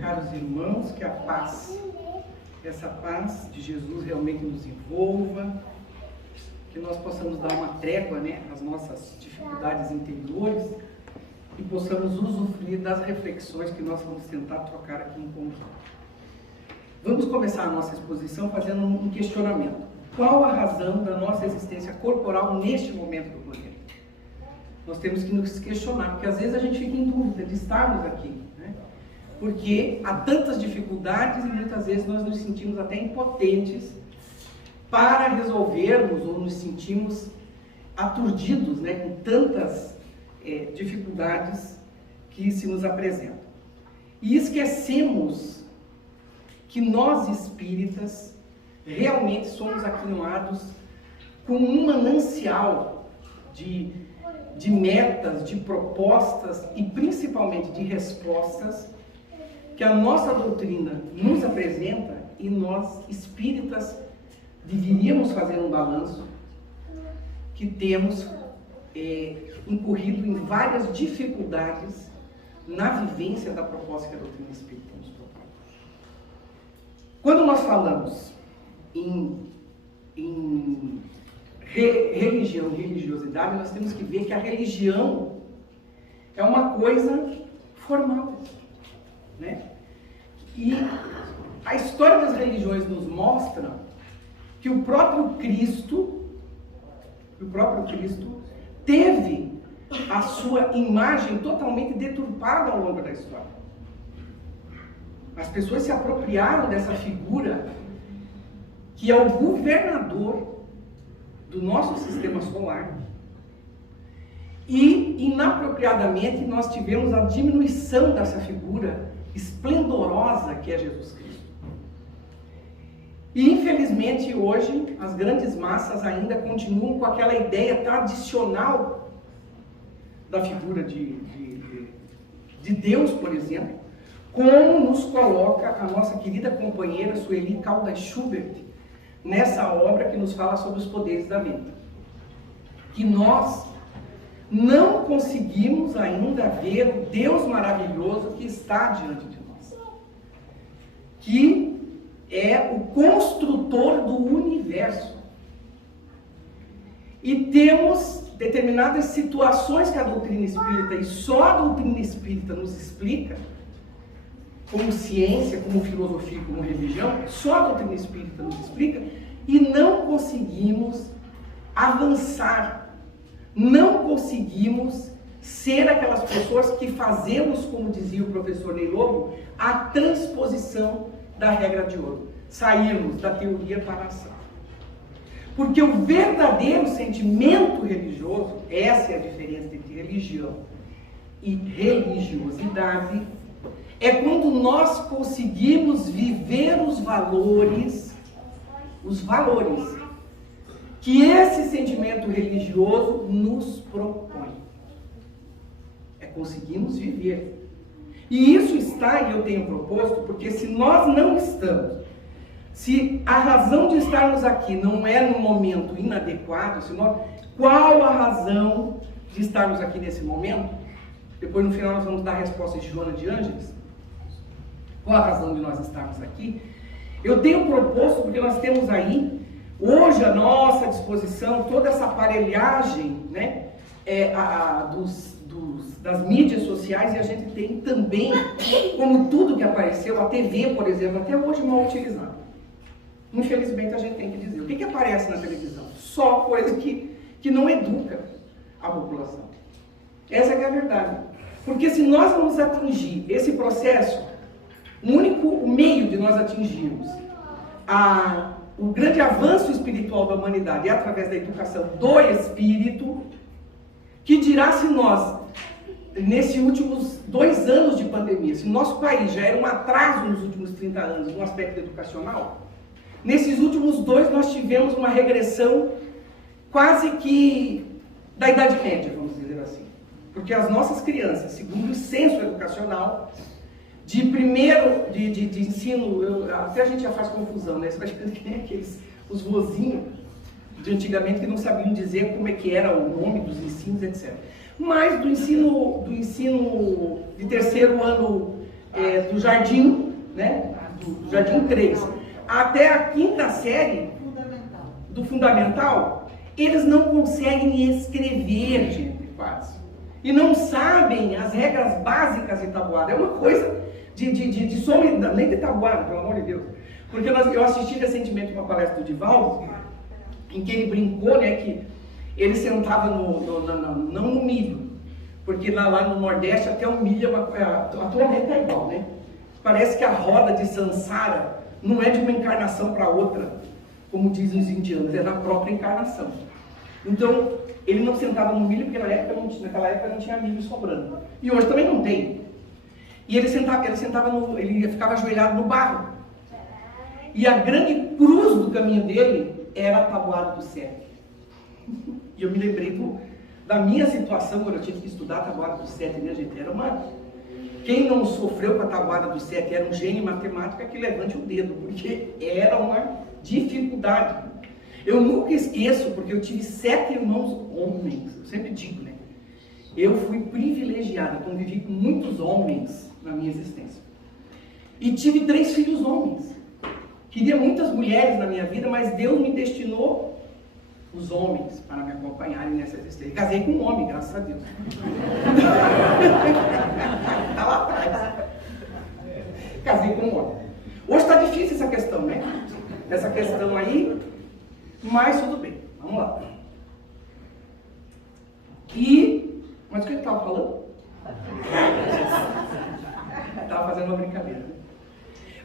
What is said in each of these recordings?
Caros irmãos, que a paz, essa paz de Jesus realmente nos envolva, que nós possamos dar uma trégua, às nossas dificuldades interiores e possamos usufruir das reflexões que nós vamos tentar trocar aqui em conjunto. Vamos começar a nossa exposição fazendo um questionamento. Qual a razão da nossa existência corporal neste momento do planeta? Nós temos que nos questionar, porque às vezes a gente fica em dúvida de estarmos aqui, porque há tantas dificuldades e muitas vezes nós nos sentimos até impotentes para resolvermos ou nos sentimos aturdidos, com tantas dificuldades que se nos apresentam. E esquecemos que nós espíritas realmente somos aquinhoados com um manancial de metas, de propostas e principalmente de respostas que a nossa doutrina nos apresenta e nós espíritas deveríamos fazer um balanço que temos incorrido em várias dificuldades na vivência da proposta que a doutrina espírita nos propõe. Quando nós falamos em religião e religiosidade, nós temos que ver que a religião é uma coisa formal, E a história das religiões nos mostra que o próprio Cristo teve a sua imagem totalmente deturpada ao longo da história. As pessoas se apropriaram dessa figura que é o governador do nosso sistema solar e, inapropriadamente, nós tivemos a diminuição dessa figura esplendorosa que é Jesus Cristo. E, infelizmente, hoje, as grandes massas ainda continuam com aquela ideia tradicional da figura de Deus, por exemplo, como nos coloca a nossa querida companheira Sueli Caldas Schubert, nessa obra que nos fala sobre os poderes da mente. Que nós não conseguimos ainda ver o Deus maravilhoso que está diante de nós. Que é o construtor do universo. E temos determinadas situações que a doutrina espírita, e só a doutrina espírita nos explica, como ciência, como filosofia, como religião, só a doutrina espírita nos explica, e não conseguimos avançar, não conseguimos ser aquelas pessoas que fazemos, como dizia o professor Ney Lobo, a transposição da regra de ouro, sairmos da teoria para a ação. Porque o verdadeiro sentimento religioso, essa é a diferença entre religião e religiosidade, é quando nós conseguimos viver os valores que esse sentimento religioso nos propõe. Conseguimos viver. E isso está, e eu tenho proposto, porque se nós não estamos, se a razão de estarmos aqui não é no momento inadequado, qual a razão de estarmos aqui nesse momento? Depois no final nós vamos dar a resposta de Joana de Ângeles. Qual a razão de nós estarmos aqui? Eu tenho proposto, porque nós temos aí, hoje, à nossa disposição, toda essa aparelhagem, das mídias sociais, e a gente tem também, como tudo que apareceu, a TV, por exemplo, até hoje mal utilizada. Infelizmente, a gente tem que dizer. O que aparece na televisão? Só coisa que não educa a população. Essa é a verdade. Porque se nós vamos atingir esse processo, o único meio de nós atingirmos o grande avanço espiritual da humanidade é através da educação do espírito, que dirá se nós, nesses últimos 2 anos de pandemia, se o nosso país já era um atraso nos últimos 30 anos no aspecto educacional, nesses últimos 2 nós tivemos uma regressão quase que da Idade Média, vamos dizer assim. Porque as nossas crianças, segundo o censo educacional, de ensino, até a gente já faz confusão, Você vai ficando que nem os vozinhos de antigamente que não sabiam dizer como é que era o nome dos ensinos, etc. Mas do ensino de terceiro ano do Jardim, né? Do Jardim 3, até a 5ª série do Fundamental, eles não conseguem escrever, gente, quase. E não sabem as regras básicas de tabuada. É uma coisa de som, nem de tabuada, pelo amor de Deus. Porque eu assisti recentemente uma palestra do Divaldo, em que ele brincou, né, que ele sentava não no milho, porque lá no Nordeste até o milho, atualmente é igual, né? Parece que a roda de Sansara não é de uma encarnação para outra, como dizem os indianos, é da própria encarnação. Então, ele não sentava no milho, porque naquela época não tinha milho sobrando. E hoje também não tem. E ele ficava ajoelhado no barro. E a grande cruz do caminho dele era a tabuada do 7. E eu me lembrei da minha situação quando eu tive que estudar a tabuada do 7, né, gente? Quem não sofreu com a tabuada do 7 era um gênio em matemática, que levante o dedo, porque era uma dificuldade. Eu nunca esqueço, porque eu tive 7 irmãos homens, eu sempre digo, né? Eu fui privilegiada, convivi com muitos homens na minha existência. E tive 3 filhos homens. Queria muitas mulheres na minha vida, mas Deus me destinou os homens para me acompanharem nessa existência. Casei com um homem, graças a Deus. Está lá atrás. Casei com um homem. Hoje está difícil essa questão, né? Essa questão aí, mas tudo bem. Vamos lá. Mas o que eu estava falando? Estava fazendo uma brincadeira, né?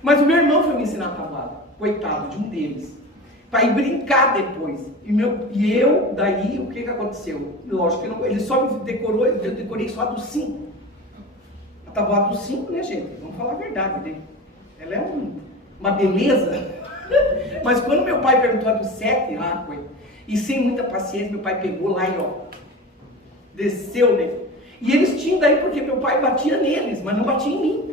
Mas o meu irmão foi me ensinar a tabuada, coitado de um deles, para ir brincar depois. E eu, daí, o que aconteceu? Lógico que não, ele só me decorou, eu decorei só a do 5. A tabuada do 5, né, gente? Vamos falar a verdade, né? Ela é uma beleza. Mas quando meu pai perguntou a do 7, e sem muita paciência, meu pai pegou lá e desceu, né? E eles tinham daí, porque meu pai batia neles, mas não batia em mim.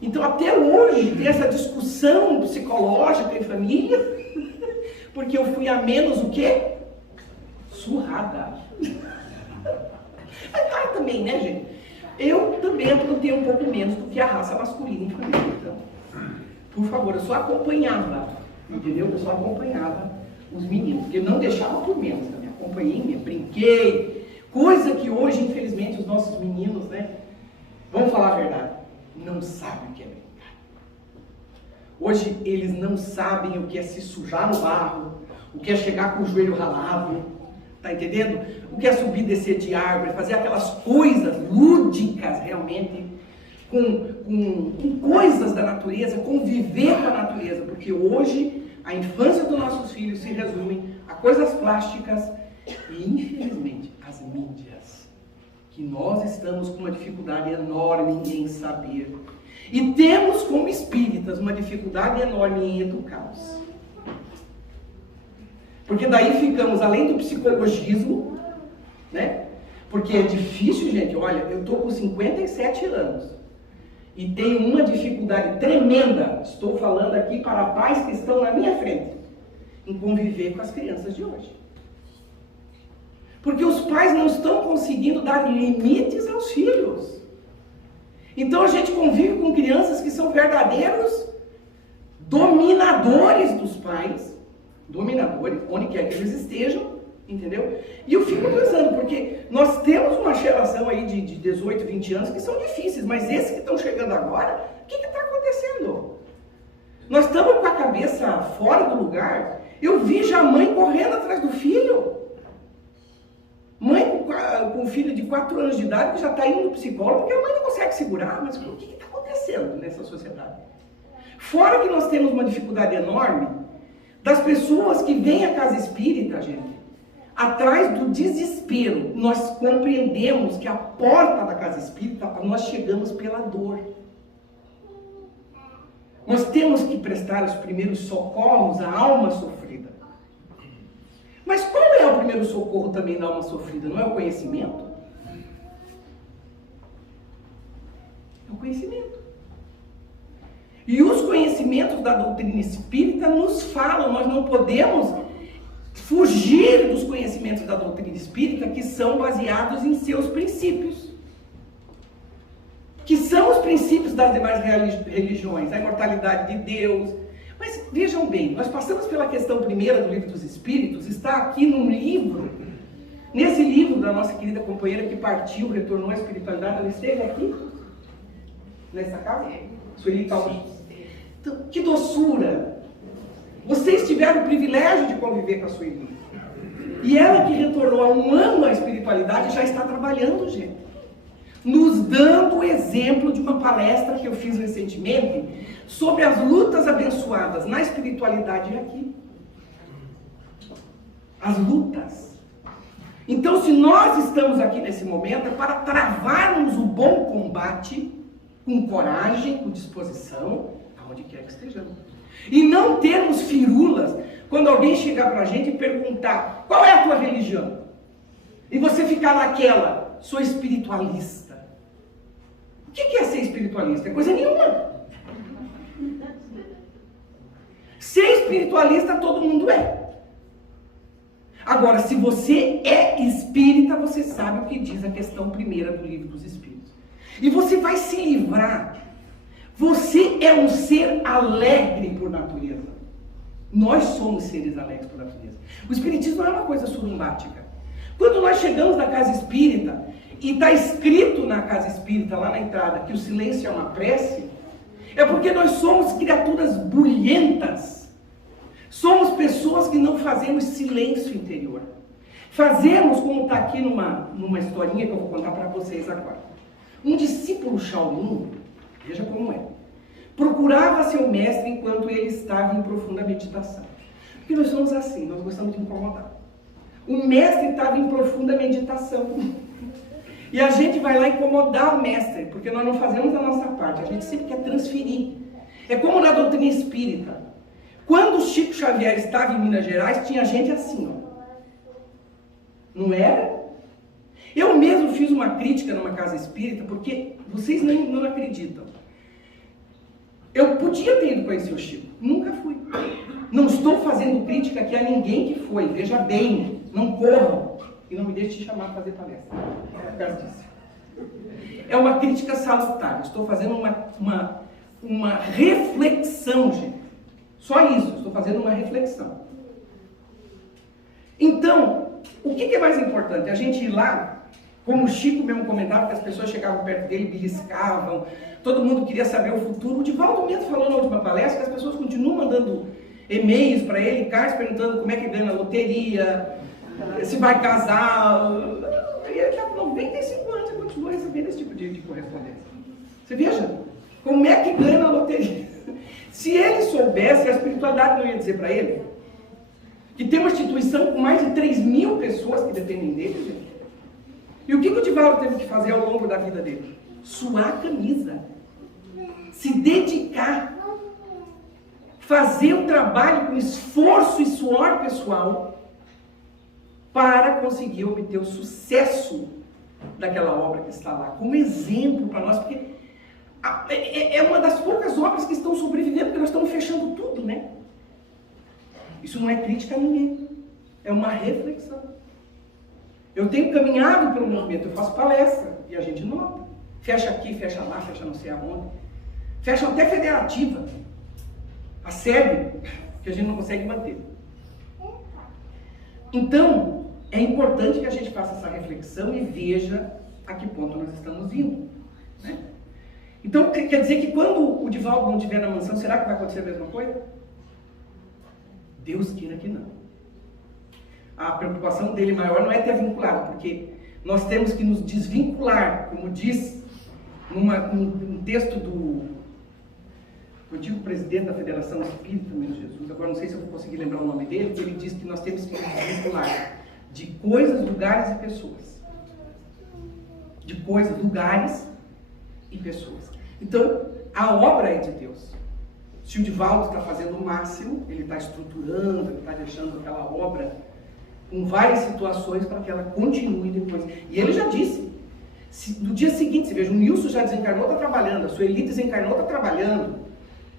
Então, até hoje, tem essa discussão psicológica em família, porque eu fui a menos o quê? Surrada. Mas também, né, gente? Eu também aprontei um pouco menos do que a raça masculina em família. Então, por favor, eu só acompanhava, entendeu? Eu só acompanhava os meninos, porque eu não deixava por menos também. Acompanhei, brinquei, coisa que hoje, infelizmente, os nossos meninos, né? Vamos falar a verdade. Não sabem o que é brincar. Hoje eles não sabem o que é se sujar no barro, o que é chegar com o joelho ralado, tá entendendo? O que é subir e descer de árvore, fazer aquelas coisas lúdicas realmente, com coisas da natureza, conviver com a natureza, porque hoje a infância dos nossos filhos se resume a coisas plásticas e, infelizmente, as mídias, que nós estamos com uma dificuldade enorme em saber. E temos, como espíritas, uma dificuldade enorme em educá-los. Porque daí ficamos, além do psicologismo, né? Porque é difícil, gente, olha, eu estou com 57 anos e tenho uma dificuldade tremenda, estou falando aqui para pais que estão na minha frente, em conviver com as crianças de hoje. Porque os pais não estão conseguindo dar limites aos filhos. Então a gente convive com crianças que são verdadeiros dominadores dos pais, dominadores, onde quer que eles estejam, entendeu? E eu fico pensando, porque nós temos uma geração aí de 18, 20 anos que são difíceis, mas esses que estão chegando agora, o que está acontecendo? Nós estamos com a cabeça fora do lugar. Eu vi já a mãe correndo atrás do filho. Mãe com um filho de 4 anos de idade que já está indo no psicólogo porque a mãe não consegue segurar. Mas o que está acontecendo nessa sociedade? Fora que nós temos uma dificuldade enorme das pessoas que vêm à casa espírita, gente, atrás do desespero. Nós compreendemos que a porta da casa espírita, nós chegamos pela dor. Nós temos que prestar os primeiros socorros à alma sofrida. Mas qual é o primeiro socorro também da alma sofrida? Não é o conhecimento? É o conhecimento. E os conhecimentos da doutrina espírita nos falam, nós não podemos fugir dos conhecimentos da doutrina espírita que são baseados em seus princípios. Que são os princípios das demais religiões, a imortalidade de Deus. Mas vejam bem, nós passamos pela questão primeira do Livro dos Espíritos, está aqui num livro, nesse livro da nossa querida companheira que partiu, retornou à espiritualidade, ela esteve aqui, nessa casa? Sueli Calma. Então, que doçura! Vocês tiveram o privilégio de conviver com a Sueli. E ela que retornou há 1 ano à espiritualidade já está trabalhando, gente. Nos dando o exemplo de uma palestra que eu fiz recentemente sobre as lutas abençoadas na espiritualidade aqui. As lutas. Então, se nós estamos aqui nesse momento, é para travarmos o bom combate com coragem, com disposição, aonde quer que estejamos. E não termos firulas quando alguém chegar para a gente e perguntar: qual é a tua religião? E você ficar naquela: sou espiritualista. O que é ser espiritualista? É coisa nenhuma. Ser espiritualista todo mundo é. Agora, se você é espírita, você sabe o que diz a questão primeira do Livro dos Espíritos. E você vai se livrar. Você é um ser alegre por natureza. Nós somos seres alegres por natureza. O espiritismo não é uma coisa surumbática. Quando nós chegamos na casa espírita, e está escrito na casa espírita, lá na entrada, que o silêncio é uma prece, é porque nós somos criaturas bulhentas. Somos pessoas que não fazemos silêncio interior. Fazemos, como está aqui numa historinha que eu vou contar para vocês agora. Um discípulo Shaolin, veja como é, procurava seu mestre enquanto ele estava em profunda meditação. Porque nós somos assim, nós gostamos de incomodar. O mestre estava em profunda meditação. E a gente vai lá incomodar o mestre, porque nós não fazemos a nossa parte, a gente sempre quer transferir. É como na doutrina espírita. Quando o Chico Xavier estava em Minas Gerais, tinha gente assim, ó. Não era? Eu mesmo fiz uma crítica numa casa espírita, porque vocês não acreditam. Eu podia ter ido conhecer o Chico, nunca fui. Não estou fazendo crítica aqui a ninguém que foi, veja bem, não corram. E não me deixe te chamar para fazer palestra. É por causa disso. É uma crítica salutar. Estou fazendo uma reflexão, gente. Só isso, estou fazendo uma reflexão. Então, o que é mais importante? A gente ir lá, como o Chico mesmo comentava, que as pessoas chegavam perto dele, beliscavam, todo mundo queria saber o futuro. O Divaldo mesmo falou na última palestra que as pessoas continuam mandando e-mails para ele, cartas perguntando como é que ganha na loteria, se vai casar. Ele está com 95 anos e continua recebendo esse tipo de correspondência. Você veja, como é que ganha na loteria? Se ele soubesse, a espiritualidade não ia dizer para ele que tem uma instituição com mais de 3.000 pessoas que dependem dele, gente. E o que o Divaldo teve que fazer ao longo da vida dele? Suar a camisa, se dedicar, fazer um trabalho com esforço e suor pessoal para conseguir obter o sucesso daquela obra que está lá, como exemplo para nós, porque é uma das poucas obras que estão sobrevivendo, porque nós estamos fechando tudo, né? Isso não é crítica a ninguém, é uma reflexão. Eu tenho caminhado pelo movimento, eu faço palestra, e a gente nota. Fecha aqui, fecha lá, fecha não sei aonde. Fecha até federativa. A sede, que a gente não consegue manter. Então, é importante que a gente faça essa reflexão e veja a que ponto nós estamos indo, né? Então, quer dizer que quando o Divaldo não estiver na mansão, será que vai acontecer a mesma coisa? Deus queira que não. A preocupação dele maior não é ter vinculado, porque nós temos que nos desvincular, como diz num texto do antigo presidente da Federação Espírita, meu Jesus, agora não sei se eu vou conseguir lembrar o nome dele, ele diz que nós temos que nos desvincular de coisas, lugares e pessoas. De coisas, lugares e pessoas. Então, a obra é de Deus. Se o Divaldo está fazendo o máximo, ele está estruturando, ele está deixando aquela obra com várias situações para que ela continue depois. E ele já disse, no dia seguinte, você veja, o Nilson já desencarnou, está trabalhando, a Sueli desencarnou, está trabalhando.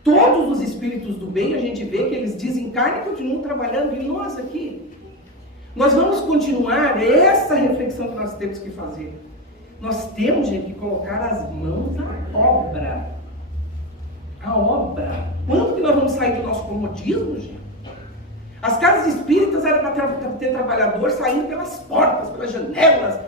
Todos os espíritos do bem, a gente vê que eles desencarnam e continuam trabalhando. E nós aqui, nós vamos continuar essa reflexão que nós temos que fazer. Nós temos, gente, que colocar as mãos na obra. sair do nosso comodismo, gente. As casas espíritas eram para ter trabalhador saindo pelas portas, pelas janelas.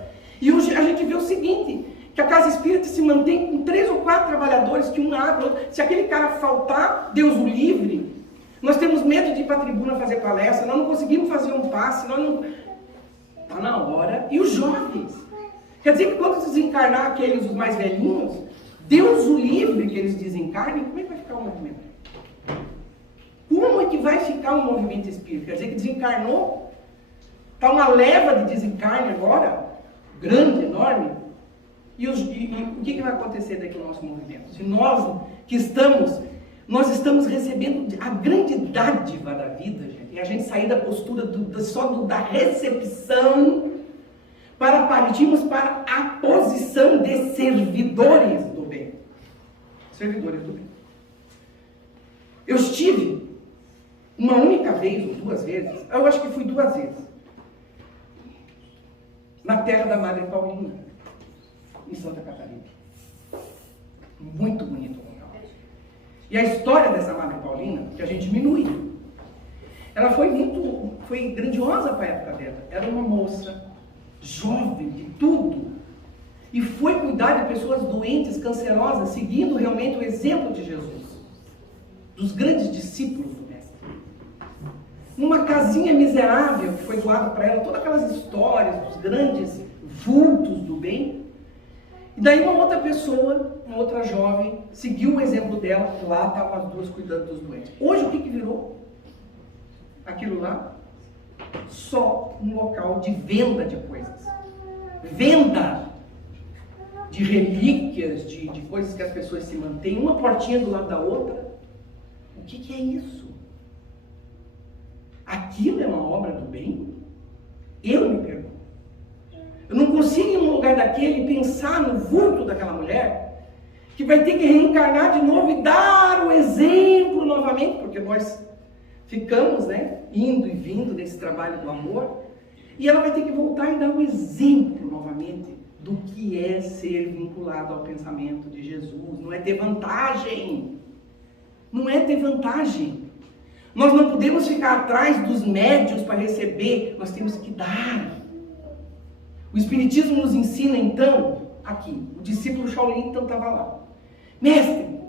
E hoje a gente vê o seguinte, que a casa espírita se mantém com 3 ou 4 trabalhadores, que um abre, outro. Se aquele cara faltar, Deus o livre. Nós temos medo de ir para a tribuna fazer palestra, nós não conseguimos fazer um passe, nós não... Está na hora. E os jovens? Quer dizer que quando desencarnar aqueles, os mais velhinhos, Deus o livre que eles desencarnem, como é que vai ficar o movimento? Como é que vai ficar o movimento espírita? Quer dizer que desencarnou? Está uma leva de desencarne agora, grande, enorme. E o que vai acontecer daqui no nosso movimento? Se nós estamos recebendo a grande dádiva da vida, gente, e a gente sair da postura da recepção para partirmos para a posição de servidores do bem. Servidores do bem. Eu estive uma única vez, ou 2 vezes, eu acho que fui 2 vezes, na terra da Madre Paulina, em Santa Catarina. Muito bonito o local. E a história dessa Madre Paulina, que a gente diminui, ela foi grandiosa para a época dela. Era uma moça, jovem, de tudo, e foi cuidar de pessoas doentes, cancerosas, seguindo realmente o exemplo de Jesus, dos grandes discípulos do Mestre. Numa casinha miserável que foi doada para ela, todas aquelas histórias dos grandes vultos do bem. E daí uma outra pessoa, uma outra jovem, seguiu o exemplo dela, e lá estavam as 2 cuidando dos doentes. Hoje o que virou? Aquilo lá? Só um local de venda de coisas. Venda de relíquias, de coisas que as pessoas se mantêm, uma portinha do lado da outra. O que é isso? Aquilo é uma obra do bem? Eu me pergunto. Eu não consigo ir num lugar daquele pensar no vulto daquela mulher que vai ter que reencarnar de novo e dar o exemplo novamente, porque nós ficamos, indo e vindo nesse trabalho do amor, e ela vai ter que voltar e dar o exemplo novamente do que é ser vinculado ao pensamento de Jesus. Não é ter vantagem. Não é ter vantagem. Nós não podemos ficar atrás dos médiuns para receber, nós temos que dar. O Espiritismo nos ensina então, aqui, o discípulo Shaolin então estava lá. Mestre,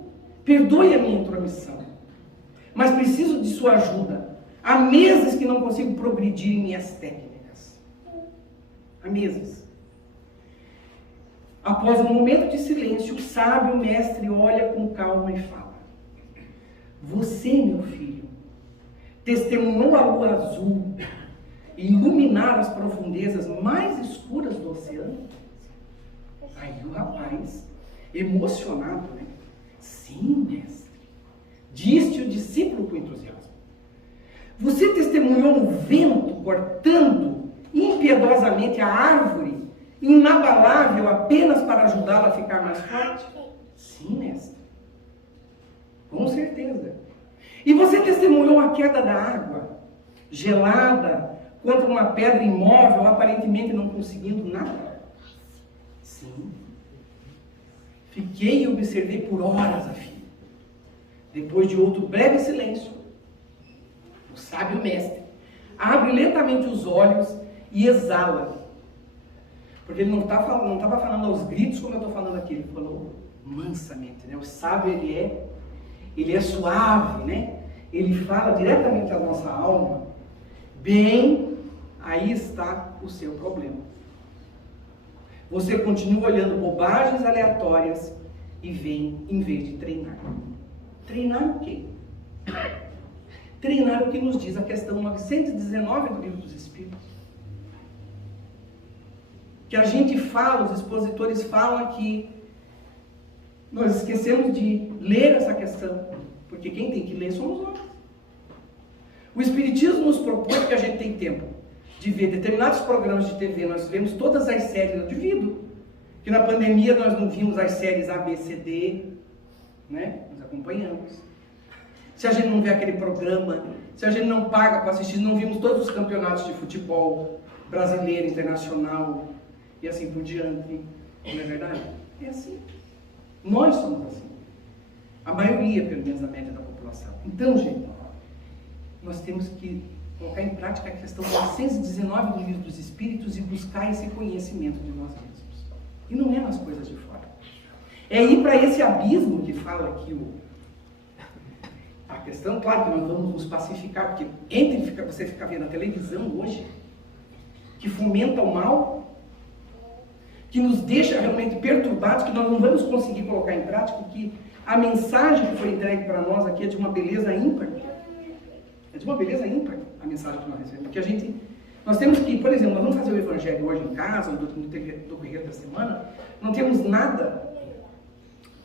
perdoe a minha intromissão, mas preciso de sua ajuda. Há meses que não consigo progredir em minhas técnicas. Há meses. Após um momento de silêncio, o sábio mestre olha com calma e fala: você, meu filho, testemunhou a lua azul iluminar as profundezas mais escuras do oceano? Aí o rapaz, emocionado, sim, mestre, disse o discípulo com entusiasmo. Você testemunhou o vento cortando impiedosamente a árvore, inabalável apenas para ajudá-la a ficar mais forte? Sim, mestre, com certeza. E você testemunhou a queda da água, gelada, contra uma pedra imóvel, aparentemente não conseguindo nada? Sim. Fiquei e observei por horas a fio. Depois de outro breve silêncio, o sábio mestre abre lentamente os olhos e exala. Porque ele não estava falando aos gritos como eu estou falando aqui, ele falou mansamente. O sábio, ele é suave, Ele fala diretamente à nossa alma. Bem, aí está o seu problema. Você continua olhando bobagens aleatórias e vem em vez de treinar. Treinar o quê? Treinar o que nos diz a questão 919 do Livro dos Espíritos. Que a gente fala, os expositores falam aqui, nós esquecemos de ler essa questão, porque quem tem que ler somos nós. O Espiritismo nos propõe que a gente tem tempo de ver determinados programas de TV, nós vemos todas as séries, eu divido, que na pandemia nós não vimos as séries A, B, C, D, nós acompanhamos. Se a gente não vê aquele programa, se a gente não paga para assistir, não vimos todos os campeonatos de futebol brasileiro, internacional e assim por diante, não é verdade? É assim. Nós somos assim. A maioria, pelo menos, a média da população. situação. Então, gente, nós temos que colocar em prática a questão 419 do Livro dos Espíritos e buscar esse conhecimento de nós mesmos. E não é nas coisas de fora. É ir para esse abismo que fala aqui a questão. Claro que nós vamos nos pacificar, porque entre você ficar vendo a televisão hoje, que fomenta o mal, que nos deixa realmente perturbados, que nós não vamos conseguir colocar em prática, que a mensagem que foi entregue para nós aqui é de uma beleza ímpar. É de uma beleza ímpar a mensagem que nós recebemos. Porque nós temos que, por exemplo, nós vamos fazer o evangelho hoje em casa, no decorrer da semana, não temos nada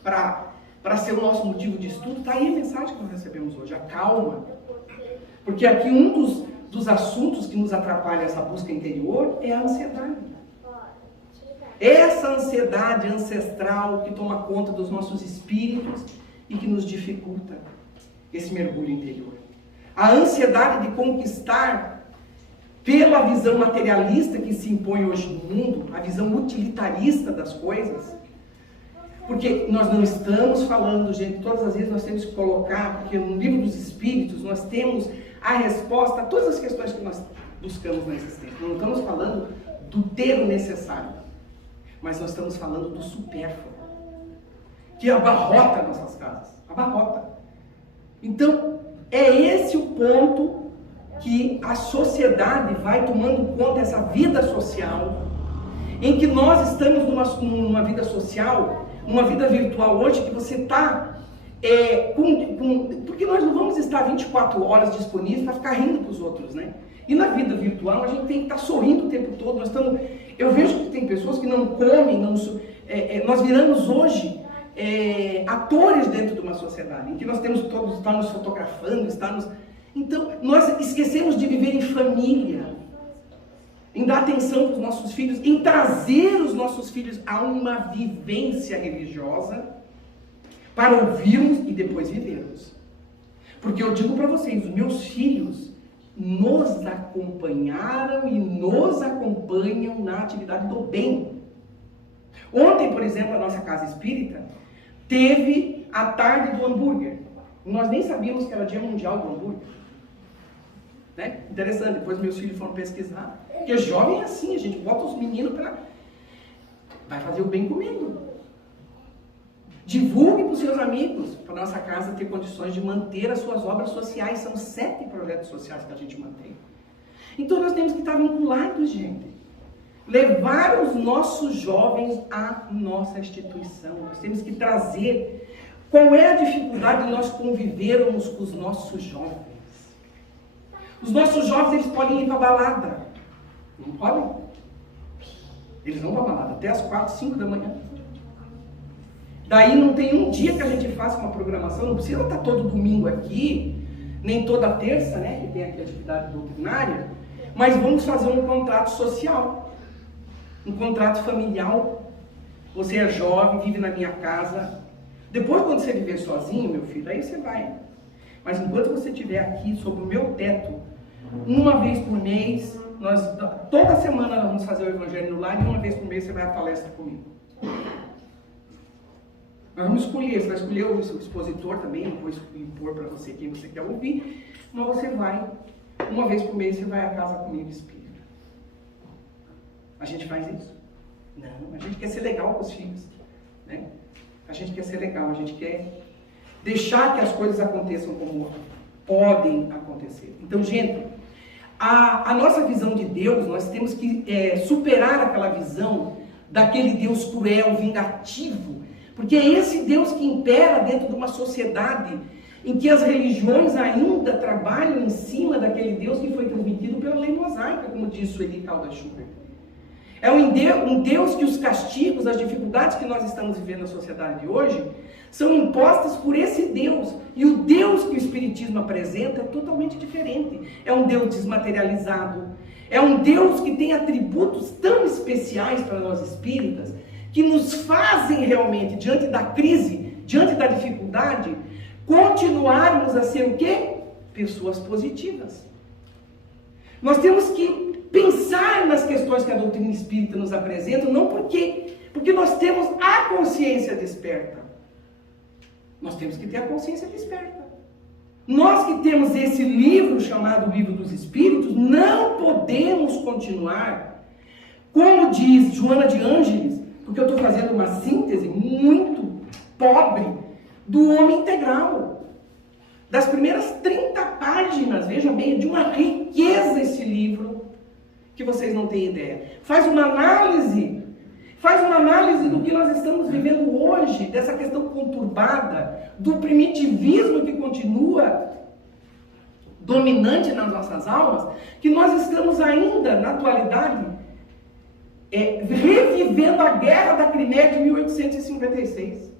para ser o nosso motivo de estudo. Está aí a mensagem que nós recebemos hoje, a calma. Porque aqui um dos assuntos que nos atrapalha essa busca interior é a ansiedade. Essa ansiedade ancestral que toma conta dos nossos espíritos e que nos dificulta esse mergulho interior. A ansiedade de conquistar pela visão materialista que se impõe hoje no mundo, a visão utilitarista das coisas. Porque nós não estamos falando, gente, todas as vezes nós temos que colocar, porque no Livro dos Espíritos nós temos a resposta a todas as questões que nós buscamos na existência. Não estamos falando do ter o necessário, mas nós estamos falando do supérfluo, que abarrota nossas casas, abarrota. Então, é esse o ponto que a sociedade vai tomando conta, essa vida social, em que nós estamos numa vida social, numa vida virtual hoje, que você está, porque nós não vamos estar 24 horas disponíveis para ficar rindo para os outros, né? E na vida virtual a gente tem que estar sorrindo o tempo todo. Eu vejo que tem pessoas que não comem, nós viramos hoje atores dentro de uma sociedade, em que nós temos todos estar nos fotografando, então nós esquecemos de viver em família, em dar atenção para os nossos filhos, em trazer os nossos filhos a uma vivência religiosa, para ouvirmos e depois vivermos. Porque eu digo para vocês, os meus filhos nos acompanharam e nos acompanham na atividade do bem. Ontem, por exemplo, a nossa casa espírita teve a tarde do hambúrguer. Nós nem sabíamos que era dia mundial do hambúrguer. Né? Interessante, depois meus filhos foram pesquisar. Porque jovem é assim, a gente bota os meninos para... vai fazer o bem comendo. Divulgue para os seus amigos, para a nossa casa ter condições de manter as suas obras sociais. São 7 projetos sociais que a gente mantém. Então nós temos que estar vinculados, gente. Levar os nossos jovens à nossa instituição. Nós temos que trazer qual é a dificuldade de nós convivermos com os nossos jovens. Os nossos jovens, eles podem ir para a balada. Não podem? Eles vão para a balada até as 4, 5 da manhã. Daí não tem um dia que a gente faça uma programação, não precisa estar todo domingo aqui, nem toda terça, né, que tem aqui a atividade doutrinária, mas vamos fazer um contrato social, um contrato familiar. Você é jovem, vive na minha casa. Depois, quando você viver sozinho, meu filho, aí você vai. Mas enquanto você estiver aqui, sob o meu teto, uma vez por mês, toda semana nós vamos fazer o Evangelho no Lar, e uma vez por mês você vai à palestra comigo. Nós vamos escolher, você vai escolher o expositor também, não vou impor para você quem você quer ouvir, mas você vai, uma vez por mês, você vai à casa comigo espírita. A gente faz isso? Não, a gente quer ser legal com os filhos, né? A gente quer ser legal, a gente quer deixar que as coisas aconteçam como podem acontecer. Então, gente, a nossa visão de Deus, nós temos que superar aquela visão daquele Deus cruel, vingativo, porque é esse Deus que impera dentro de uma sociedade em que as religiões ainda trabalham em cima daquele Deus que foi transmitido pela lei mosaica, como diz Sueli Caldas Schubert. É um Deus que os castigos, as dificuldades que nós estamos vivendo na sociedade de hoje, são impostas por esse Deus. E o Deus que o Espiritismo apresenta é totalmente diferente. É um Deus desmaterializado. É um Deus que tem atributos tão especiais para nós espíritas, que nos fazem realmente, diante da crise, diante da dificuldade, continuarmos a ser o quê? Pessoas positivas. Nós temos que pensar nas questões que a doutrina espírita nos apresenta, não porque nós temos a consciência desperta. Nós temos que ter a consciência desperta. Nós que temos esse livro chamado Livro dos Espíritos, não podemos continuar, como diz Joana de Ângeles, porque eu estou fazendo uma síntese muito pobre do homem integral. Das primeiras 30 páginas, veja bem, de uma riqueza esse livro, que vocês não têm ideia. Faz uma análise do que nós estamos vivendo hoje, dessa questão conturbada, do primitivismo que continua dominante nas nossas almas, que nós estamos ainda, na atualidade, revivendo a Guerra da Crimeia de 1856.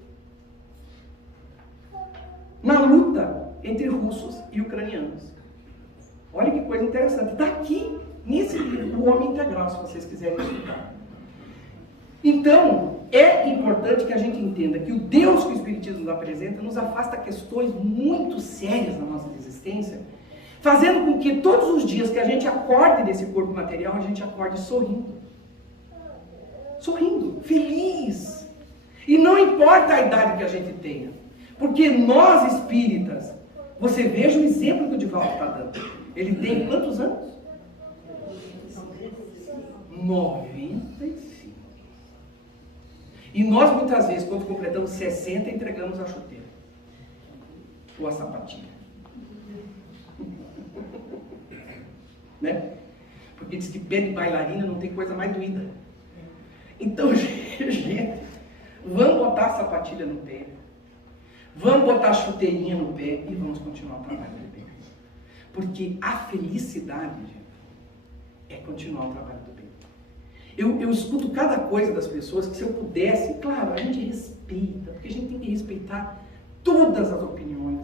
Na luta entre russos e ucranianos. Olha que coisa interessante. Está aqui, nesse livro, O Homem Integral, se vocês quiserem estudar. Então, é importante que a gente entenda que o Deus que o Espiritismo nos apresenta nos afasta questões muito sérias na nossa existência, fazendo com que todos os dias que a gente acorde desse corpo material, a gente acorde sorrindo. Sorrindo, feliz. E não importa a idade que a gente tenha. Porque nós espíritas, você veja o exemplo que o Divaldo está dando. Ele tem quantos anos? 95. E nós muitas vezes, quando completamos 60, entregamos a chuteira. Ou a sapatilha. Né? Porque diz que pé de bailarina não tem coisa mais doída. Então, gente, vamos botar a sapatilha no pé. Vamos botar a chuteirinha no pé e vamos continuar o trabalho do bem. Porque a felicidade, gente, é continuar o trabalho do bem. Eu escuto cada coisa das pessoas que, se eu pudesse, claro, a gente respeita, porque a gente tem que respeitar todas as opiniões.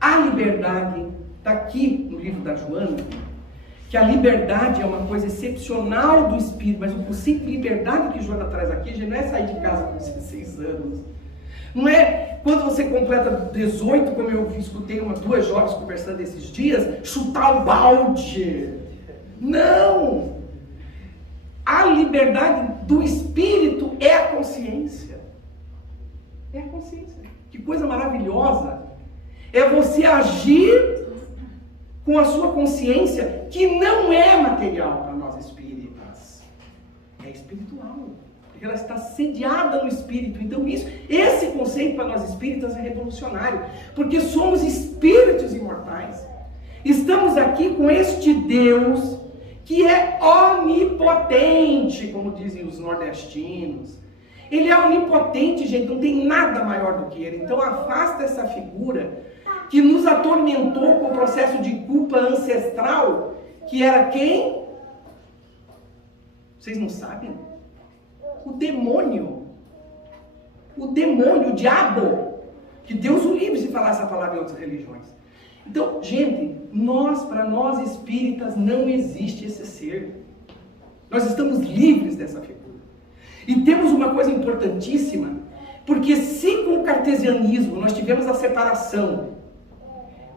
A liberdade, está aqui no livro da Joana, que a liberdade é uma coisa excepcional do espírito, mas o conceito de liberdade que Joana traz aqui já não é sair de casa com 16 anos. Não é quando você completa 18, como eu escutei duas jovens conversando esses dias, chutar o balde. Não! A liberdade do espírito é a consciência. É a consciência. Que coisa maravilhosa! É você agir com a sua consciência, que não é material para nós espíritas. É espiritual. Porque ela está sediada no espírito. Então esse conceito para nós espíritas é revolucionário. Porque somos espíritos imortais. Estamos aqui com este Deus que é onipotente, como dizem os nordestinos. Ele é onipotente, gente, não tem nada maior do que ele. Então afasta essa figura que nos atormentou com o processo de culpa ancestral, que era quem? Vocês não sabem? O demônio. O demônio, o diabo. Que Deus o livre se falar essa palavra em outras religiões. Então, gente, para nós espíritas não existe esse ser. Nós estamos livres dessa figura. E temos uma coisa importantíssima, porque se com o cartesianismo nós tivemos a separação,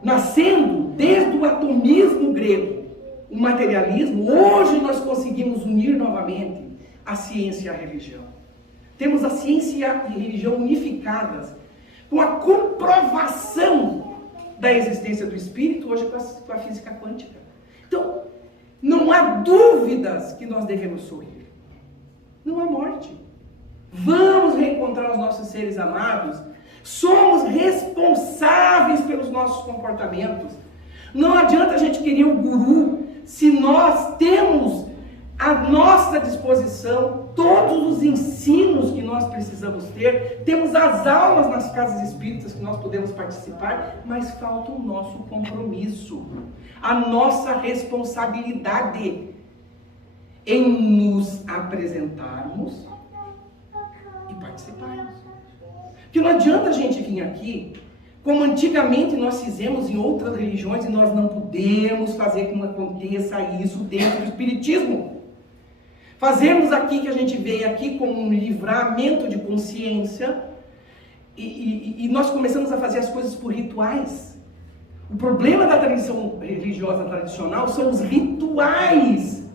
nascendo desde o atomismo grego, o materialismo, hoje nós conseguimos unir novamente a ciência e a religião. Temos a ciência e a religião unificadas, com a comprovação da existência do espírito, hoje com a física quântica. Então, não há dúvidas que nós devemos sorrir. Não há morte. Vamos reencontrar os nossos seres amados. Somos responsáveis pelos nossos comportamentos. Não adianta a gente querer o guru se nós temos à nossa disposição todos os ensinos que nós precisamos ter, temos as aulas nas casas espíritas que nós podemos participar, mas falta o nosso compromisso, a nossa responsabilidade em nos apresentarmos e participarmos. Porque não adianta a gente vir aqui, como antigamente nós fizemos em outras religiões, e nós não podemos fazer com que aconteça isso dentro do espiritismo. Fazemos aqui, que a gente veio aqui como um livramento de consciência, e nós começamos a fazer as coisas por rituais. O problema da tradição religiosa tradicional são os rituais,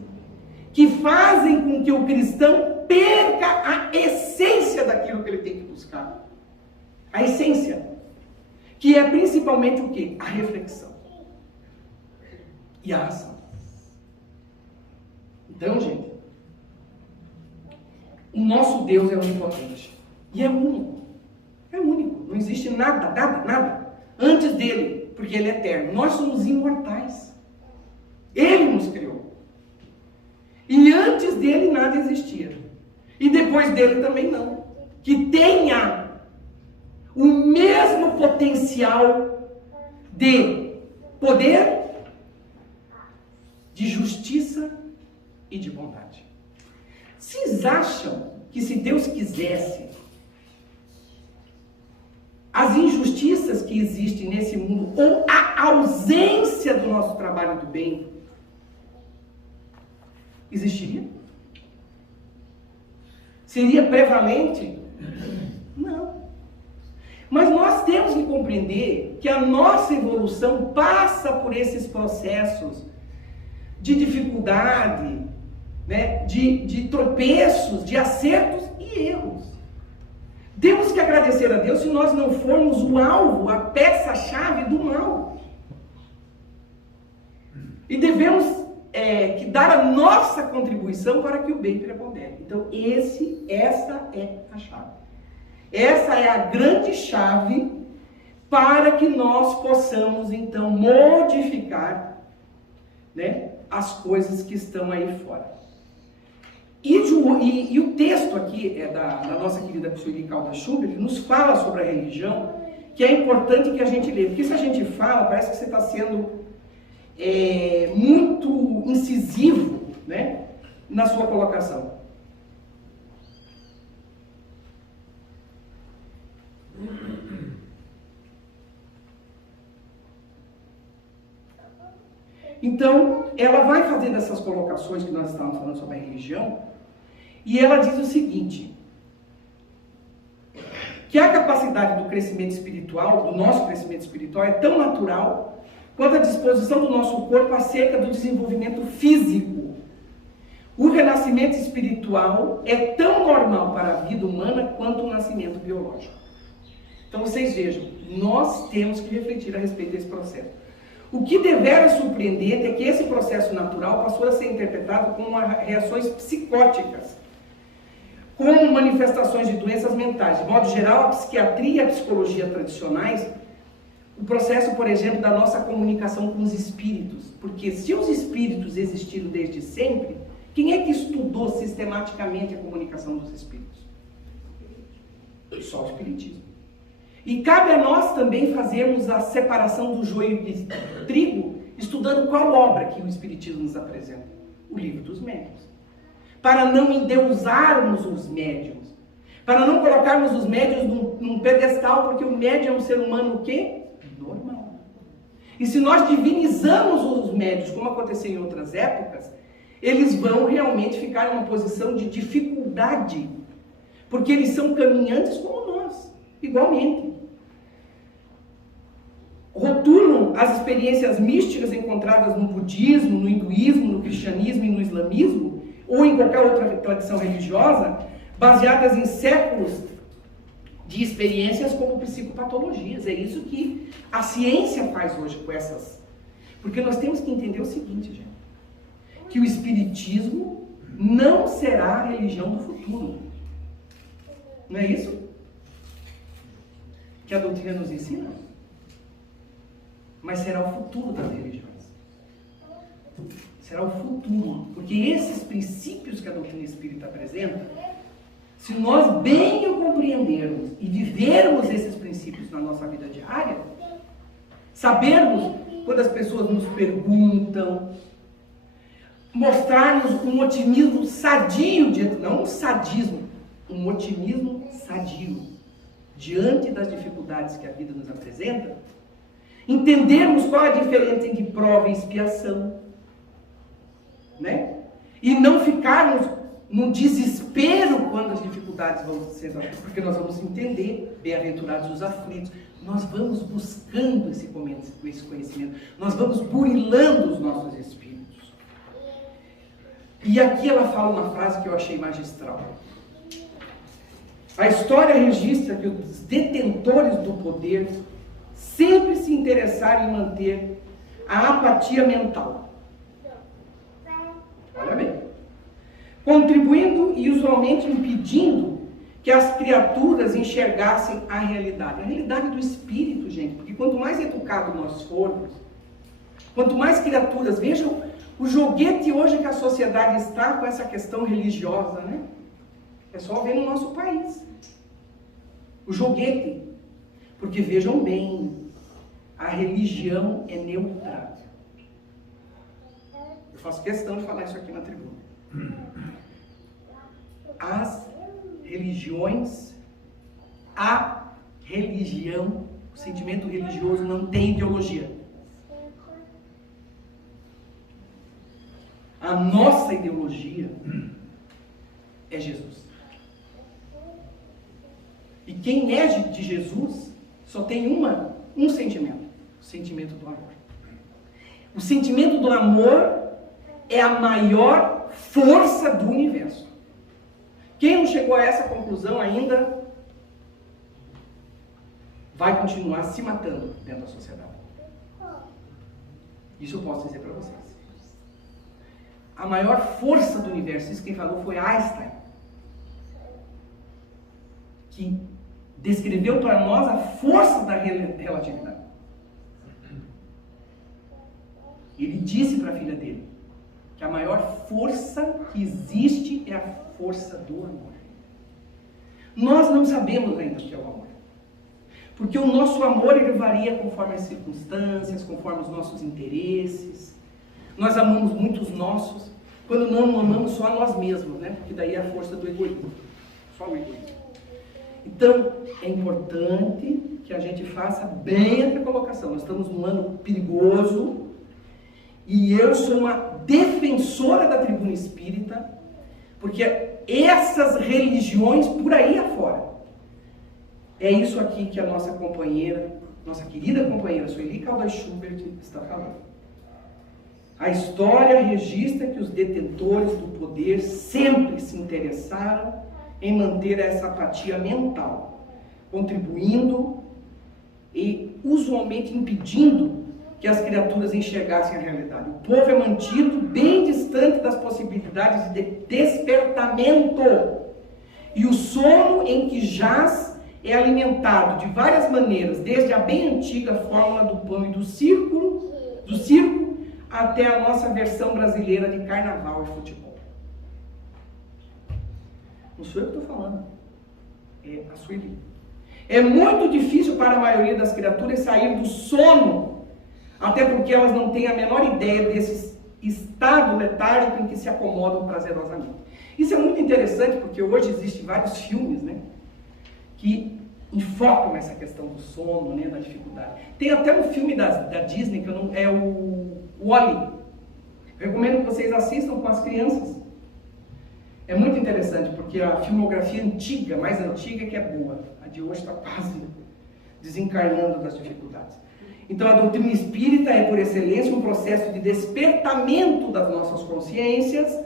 que fazem com que o cristão perca a essência daquilo que ele tem que buscar. A essência. que é principalmente o quê? A reflexão e a ação. Então, gente, o nosso Deus é onipotente e é único. É único. Não existe nada antes dele, porque ele é eterno. Nós somos imortais. Ele nos criou. E antes dele nada existia. E depois dele também não. Que tenha o mesmo potencial de poder, de justiça e de bondade. Vocês acham que se Deus quisesse, as injustiças que existem nesse mundo, ou a ausência do nosso trabalho do bem, existiria? Seria prevalente? Não. Mas nós temos que compreender que a nossa evolução passa por esses processos de dificuldade, né? de tropeços, de acertos e erros. Temos que agradecer a Deus se nós não formos o alvo, a peça-chave do mal. E devemos que dar a nossa contribuição para que o bem prepondere. Então, essa é a chave. Essa é a grande chave para que nós possamos, então, modificar, né, as coisas que estão aí fora. E o texto aqui da nossa querida Sueli Caldas Schubert nos fala sobre a religião, que é importante que a gente lê. Porque se a gente fala, parece que você está sendo muito incisivo, né, na sua colocação. Então, ela vai fazendo essas colocações que nós estávamos falando sobre a religião, e ela diz o seguinte, que a capacidade do crescimento espiritual, do nosso crescimento espiritual, é tão natural quanto a disposição do nosso corpo acerca do desenvolvimento físico. O renascimento espiritual é tão normal para a vida humana quanto o nascimento biológico. Então vocês vejam, nós temos que refletir a respeito desse processo. O que devera surpreendente é que esse processo natural passou a ser interpretado como reações psicóticas, como manifestações de doenças mentais. De modo geral, a psiquiatria e a psicologia tradicionais, o processo, por exemplo, da nossa comunicação com os espíritos. Porque se os espíritos existiram desde sempre, quem é que estudou sistematicamente a comunicação dos espíritos? Só o espiritismo. E cabe a nós também fazermos a separação do joio de trigo, estudando qual obra que o Espiritismo nos apresenta? O Livro dos Médiuns. Para não endeusarmos os médiuns, para não colocarmos os médiuns num pedestal, porque o médium é um ser humano o quê? Normal. E se nós divinizamos os médiuns, como aconteceu em outras épocas, eles vão realmente ficar em uma posição de dificuldade, porque eles são caminhantes como nós, igualmente. Rotulam as experiências místicas encontradas no budismo, no hinduísmo, no cristianismo e no islamismo, ou em qualquer outra tradição religiosa, baseadas em séculos de experiências como psicopatologias. É isso que a ciência faz hoje com essas. Porque nós temos que entender o seguinte, gente, que o espiritismo não será a religião do futuro. Não é isso que a doutrina nos ensina? Mas será o futuro das religiões. Será o futuro. Porque esses princípios que a doutrina espírita apresenta, se nós bem o compreendermos e vivermos esses princípios na nossa vida diária, sabermos quando as pessoas nos perguntam, mostrarmos um otimismo sadio, não um sadismo, um otimismo sadio, diante das dificuldades que a vida nos apresenta, entendermos qual é a diferença entre prova e expiação, né? E não ficarmos no desespero quando as dificuldades vão sendo, porque nós vamos entender, bem-aventurados os aflitos, nós vamos buscando esse conhecimento, nós vamos burilando os nossos espíritos. E aqui ela fala uma frase que eu achei magistral. A história registra que os detentores do poder sempre se interessaram em manter a apatia mental. Olha bem. Contribuindo e usualmente impedindo que as criaturas enxergassem a realidade do espírito, gente, porque quanto mais educados nós formos, quanto mais criaturas, vejam o joguete hoje que a sociedade está com essa questão religiosa, né? É só ver no nosso país. O joguete. Porque vejam bem, a religião é neutra. Eu faço questão de falar isso aqui na tribuna. As religiões, a religião, o sentimento religioso não tem ideologia. A nossa ideologia é Jesus. E quem é de Jesus só tem um sentimento, o sentimento do amor. O sentimento do amor é a maior força do universo. Quem não chegou a essa conclusão ainda vai continuar se matando dentro da sociedade. Isso eu posso dizer para vocês. A maior força do universo, isso quem falou foi Einstein, que descreveu para nós a força da relatividade. Ele disse para a filha dele que a maior força que existe é a força do amor. Nós não sabemos ainda o que é o amor. Porque o nosso amor ele varia conforme as circunstâncias, conforme os nossos interesses. Nós amamos muito os nossos, quando não amamos só a nós mesmos, né? Porque daí é a força do egoísmo. Só o egoísmo. Então, é importante que a gente faça bem essa colocação. Nós estamos num ano perigoso e eu sou uma defensora da tribuna espírita, porque essas religiões por aí afora, é isso aqui que a nossa companheira, nossa querida companheira Sueli Caldas Schubert está falando. A história registra que os detentores do poder sempre se interessaram em manter essa apatia mental, contribuindo e usualmente impedindo que as criaturas enxergassem a realidade. O povo é mantido bem distante das possibilidades de despertamento. E o sono em que jaz é alimentado de várias maneiras, desde a bem antiga fórmula do pão e do circo, até a nossa versão brasileira de carnaval e futebol. Não sou eu que estou falando, é a Sueli. É muito difícil para a maioria das criaturas sair do sono, até porque elas não têm a menor ideia desse estado letárgico em que se acomodam prazerosamente. Isso é muito interessante, porque hoje existem vários filmes, né, que enfocam essa questão do sono, né, da dificuldade. Tem até um filme da Disney, que é o Wall-E. Recomendo que vocês assistam com as crianças. É muito interessante, porque a filmografia antiga, mais antiga, que é boa. A de hoje está quase desencarnando das dificuldades. Então a doutrina espírita é, por excelência, um processo de despertamento das nossas consciências,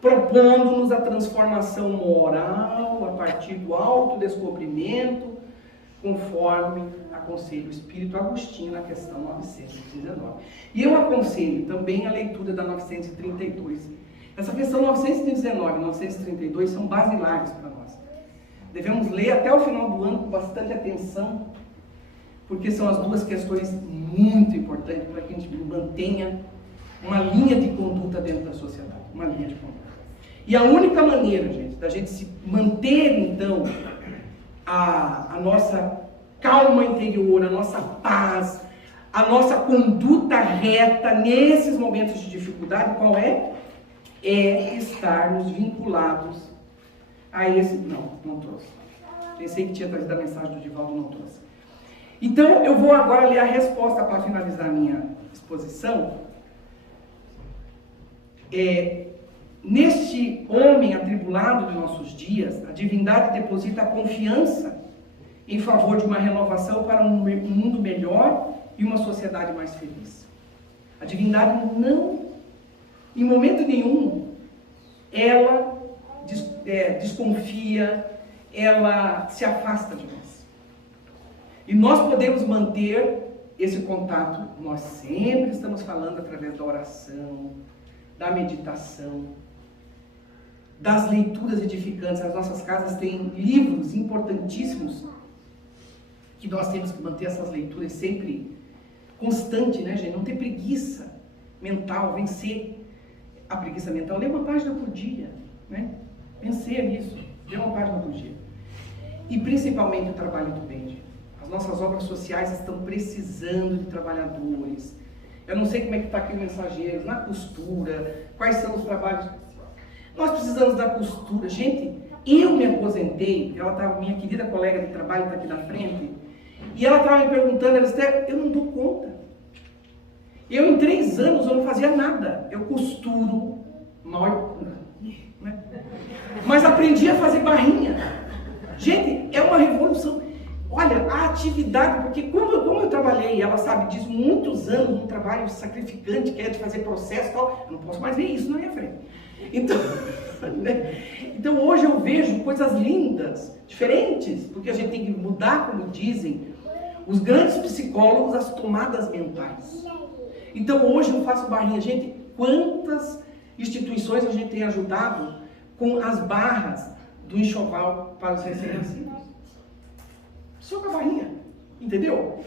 propondo-nos a transformação moral a partir do autodescobrimento, conforme aconselha o Espírito Agostinho na questão 919. E eu aconselho também a leitura da 932. Essa questão 919 e 932 são basilares para nós. Devemos ler até o final do ano com bastante atenção, porque são as duas questões muito importantes para que a gente mantenha uma linha de conduta dentro da sociedade. Uma linha de conduta. E a única maneira, gente, da gente se manter, então, a nossa calma interior, a nossa paz, a nossa conduta reta nesses momentos de dificuldade, qual é? É estarmos vinculados a esse... Não trouxe. Pensei que tinha trazido a mensagem do Divaldo, não trouxe. Então, eu vou agora ler a resposta para finalizar a minha exposição. Neste homem atribulado de nossos dias, a divindade deposita a confiança em favor de uma renovação para um mundo melhor e uma sociedade mais feliz. A divindade não, em momento nenhum, ela desconfia, ela se afasta de nós. E nós podemos manter esse contato, nós sempre estamos falando através da oração, da meditação, das leituras edificantes. As nossas casas têm livros importantíssimos que nós temos que manter essas leituras sempre constante, né, gente? Não ter preguiça mental, vencer a preguiça mental. Ler uma página por dia, né? Vencer isso, ler uma página por dia. E principalmente o trabalho do bem, gente. As nossas obras sociais estão precisando de trabalhadores. Eu não sei como é que está aqui o Mensageiros, na costura, quais são os trabalhos. Nós precisamos da costura. Gente, eu me aposentei, minha querida colega de trabalho está aqui na frente, e ela estava me perguntando, ela disse, eu não dou conta. Eu em 3 anos eu não fazia nada. Eu costuro, mal, né? Mas aprendi a fazer barrinha. Gente, é uma revolução. Olha, a atividade, porque como eu trabalhei, ela sabe disso, muitos anos num trabalho sacrificante, que é de fazer processo e tal, eu não posso mais ver isso na minha frente. Então, né? Então hoje eu vejo coisas lindas, diferentes, porque a gente tem que mudar, como dizem os grandes psicólogos, as tomadas mentais. Então hoje eu faço barrinha. Gente, quantas instituições a gente tem ajudado com as barras do enxoval para os recém-nascidos? Só com a barrinha, entendeu?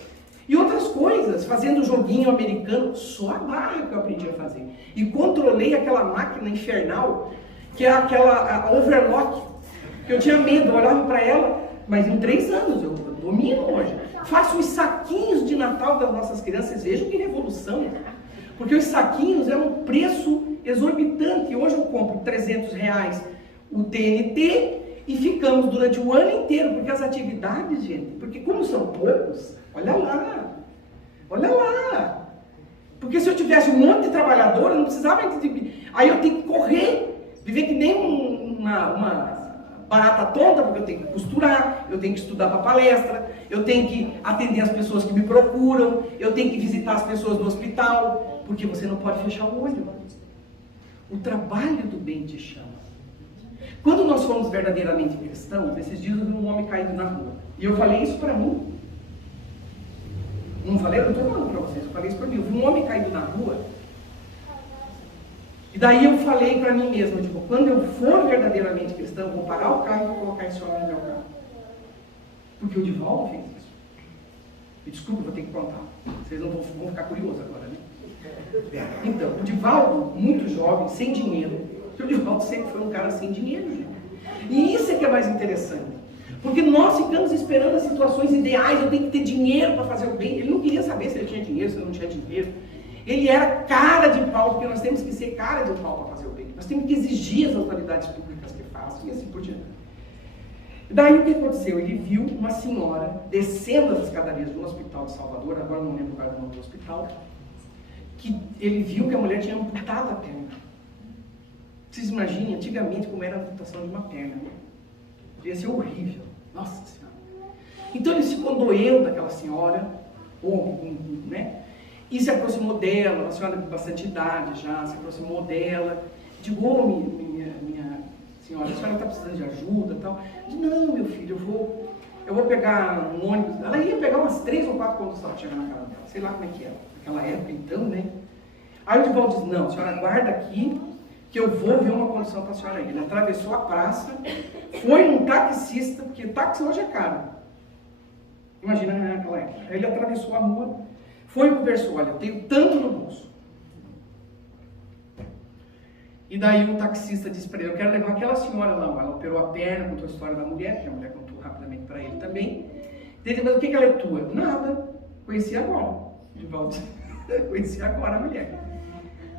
E outras coisas, fazendo joguinho americano, só a barra que eu aprendi a fazer. E controlei aquela máquina infernal, que é aquela overlock, que eu tinha medo, eu olhava para ela, mas em 3 anos eu domino hoje. Faço os saquinhos de Natal das nossas crianças, vocês vejam que revolução. Porque os saquinhos é um preço exorbitante. Hoje eu compro R$300 o TNT, e ficamos durante o ano inteiro, porque as atividades, gente, porque como são poucos, olha lá, porque se eu tivesse um monte de trabalhador, eu não precisava, aí eu tenho que correr, viver que nem uma barata tonta, porque eu tenho que costurar, eu tenho que estudar para palestra, eu tenho que atender as pessoas que me procuram, eu tenho que visitar as pessoas no hospital, porque você não pode fechar o olho. O trabalho do bem te chama. Quando nós fomos verdadeiramente cristãos, esses dias eu vi um homem caído na rua. E eu falei isso para mim. Não falei, eu estou falando para vocês, eu falei isso para mim. Eu vi um homem caído na rua. E daí eu falei para mim mesmo, tipo, quando eu for verdadeiramente cristão, eu vou parar o carro e vou colocar esse homem no meu carro. Porque o Divaldo fez isso. E desculpa, vou ter que contar. Vocês não vão ficar curiosos agora, né? Então, o Divaldo, muito jovem, sem dinheiro. Porque o Divaldo sempre foi um cara sem dinheiro, gente. E isso é que é mais interessante. Porque nós ficamos esperando as situações ideais, eu tenho que ter dinheiro para fazer o bem. Ele não queria saber se ele tinha dinheiro, se ele não tinha dinheiro. Ele era cara de pau, porque nós temos que ser cara de pau para fazer o bem. Nós temos que exigir as autoridades públicas que façam, e assim por diante. Daí o que aconteceu? Ele viu uma senhora descendo as escadarias do hospital de Salvador, agora não lembro qual era o nome do hospital, que ele viu que a mulher tinha amputado a perna. Vocês imaginem antigamente como era a amputação de uma perna. Devia ser horrível. Nossa Senhora. Então ele se condoeu daquela senhora, né? E se aproximou dela, uma senhora de bastante idade já, se aproximou dela. Digo, minha senhora, a senhora está precisando de ajuda e tal? Eu disse, não, meu filho, eu vou pegar um ônibus. Ela ia pegar umas 3 ou 4 quando estava chegando na casa dela. Sei lá como é que era. Naquela época então, né? Aí o Divaldo disse, não, a senhora aguarda aqui, que eu vou ver uma condição para a senhora aí. Ele atravessou a praça, foi num taxista, porque táxi hoje é caro. Imagina naquela época. Aí ele atravessou a rua, foi e conversou, olha, eu tenho tanto no bolso. E daí o taxista disse para ele, eu quero levar aquela senhora lá. Ela operou a perna, contou a história da mulher, que a mulher contou rapidamente para ele também. Ele disse, mas o que ela é tua? Nada, conheci agora. Divaldo, conheci agora a mulher.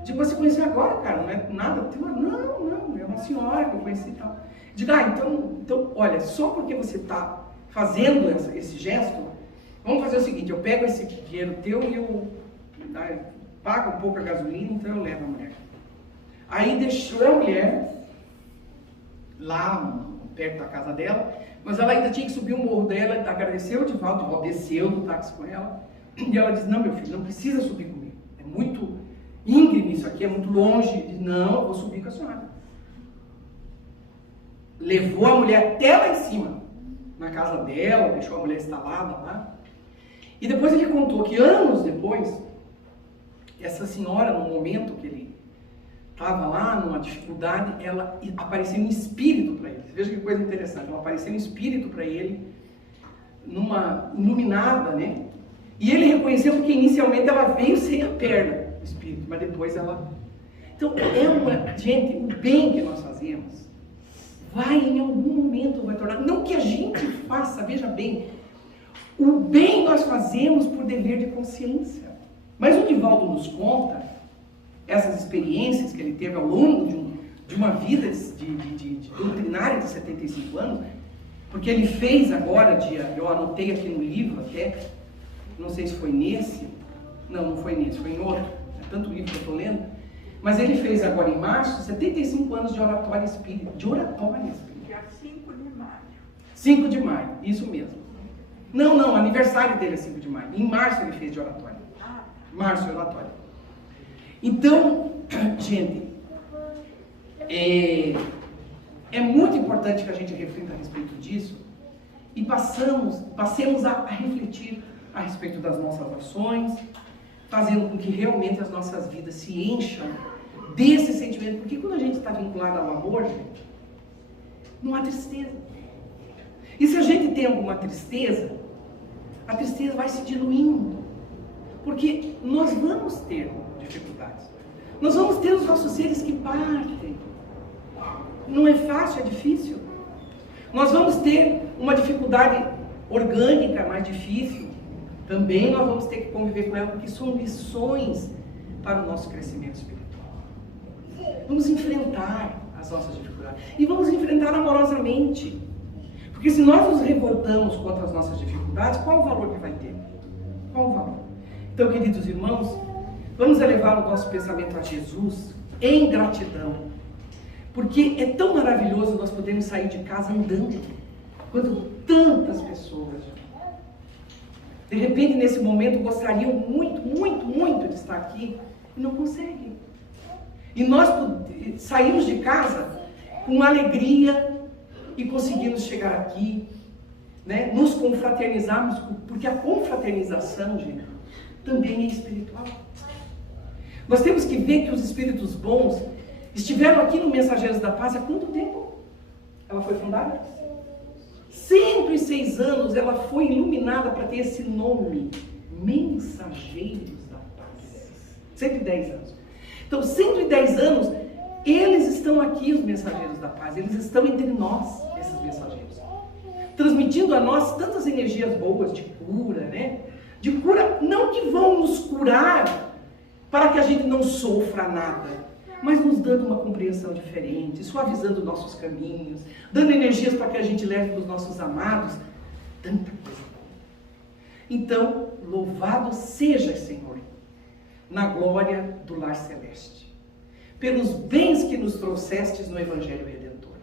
Digo, você conheceu agora, cara? Não é nada? Não, é uma senhora que eu conheci e tal. Digo, então, olha, só porque você está fazendo esse gesto, vamos fazer o seguinte, eu pego esse dinheiro teu e eu pago um pouco a gasolina, então eu levo a mulher. Aí deixou a mulher lá perto da casa dela, mas ela ainda tinha que subir o morro dela, agradeceu o Divaldo desceu do táxi com ela, e ela disse, não, meu filho, não precisa subir comigo, é muito íngreme isso aqui, é muito longe. Ele disse, não, eu vou subir com a senhora. Levou a mulher até lá em cima, na casa dela, deixou a mulher instalada lá, E depois ele contou que anos depois, essa senhora, no momento que ele estava lá, numa dificuldade, ela apareceu um espírito para ele. Veja que coisa interessante, ela apareceu um espírito para ele, numa iluminada, né? E ele reconheceu porque inicialmente ela veio sem a perna, o espírito, mas depois ela... Então, gente, o bem que nós fazemos, vai em algum momento, vai tornar... Não que a gente faça, veja bem, o bem nós fazemos por dever de consciência. Mas o Divaldo nos conta essas experiências que ele teve ao longo de uma vida de doutrinária de 75 anos, porque ele fez agora, eu anotei aqui no livro até, não sei se foi nesse, não foi nesse, foi em outro, é tanto livro que eu estou lendo, mas ele fez agora em março 75 anos de oratória espírita, Dia 5 de maio. 5 de maio, isso mesmo. Não, aniversário dele é 5 de maio, em março ele fez de oratória. Março de oratória. Então, gente, é muito importante que a gente reflita a respeito disso e passemos a refletir a respeito das nossas ações, fazendo com que realmente as nossas vidas se encham desse sentimento. Porque quando a gente está vinculado ao amor, gente, não há tristeza. E se a gente tem alguma tristeza, a tristeza vai se diluindo. Porque nós vamos ter dificuldades. Nós vamos ter os nossos seres que partem. Não é fácil, é difícil. Nós vamos ter uma dificuldade orgânica mais difícil. Também nós vamos ter que conviver com ela, porque são lições para o nosso crescimento espiritual. Vamos enfrentar as nossas dificuldades. E vamos enfrentar amorosamente. Porque se nós nos revoltamos contra as nossas dificuldades, qual o valor que vai ter? Qual o valor? Então, queridos irmãos, vamos elevar o nosso pensamento a Jesus em gratidão. Porque é tão maravilhoso nós podermos sair de casa andando. Quando tantas pessoas, de repente, nesse momento, gostariam muito de estar aqui e não conseguem. E nós saímos de casa com alegria e conseguimos chegar aqui, né? Nos confraternizarmos, porque a confraternização, gente, também é espiritual. Nós temos que ver que os espíritos bons estiveram aqui no Mensageiros da Paz há quanto tempo? Ela foi fundada? 106 anos ela foi iluminada para ter esse nome, Mensageiros da Paz. 110 anos. Então, 110 anos, eles estão aqui, os Mensageiros da Paz, eles estão entre nós, esses mensageiros, transmitindo a nós tantas energias boas de cura, né? De cura, não que vão nos curar para que a gente não sofra nada, mas nos dando uma compreensão diferente, suavizando nossos caminhos, dando energias para que a gente leve para os nossos amados tanta coisa boa. Então, louvado seja, Senhor, na glória do lar celeste, pelos bens que nos trouxestes no Evangelho Redentor,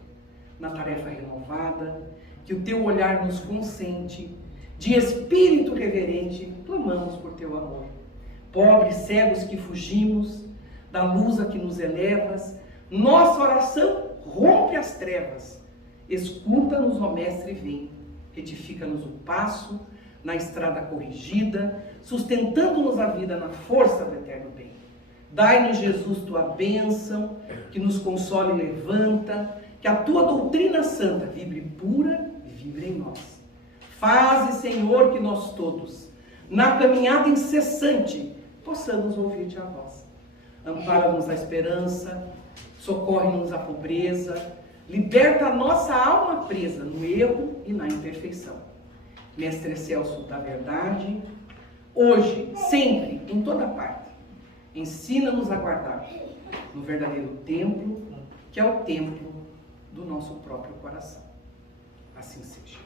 na tarefa renovada, que o teu olhar nos consente, de espírito reverente, clamamos por teu amor. Pobres cegos que fugimos, da luz a que nos elevas, nossa oração rompe as trevas. Escuta-nos, ó Mestre, vem, retifica-nos o passo, na estrada corrigida, sustentando-nos a vida na força do eterno bem. Dai-nos, Jesus, tua bênção, que nos console e levanta, que a tua doutrina santa vibre pura e vibre em nós. Faze, Senhor, que nós todos, na caminhada incessante, possamos ouvir-te a voz. Ampara-nos a esperança, socorre-nos a pobreza, liberta a nossa alma presa no erro e na imperfeição. Mestre Celso da verdade, hoje, sempre, em toda parte, ensina-nos a guardar no verdadeiro templo, que é o templo do nosso próprio coração. Assim seja.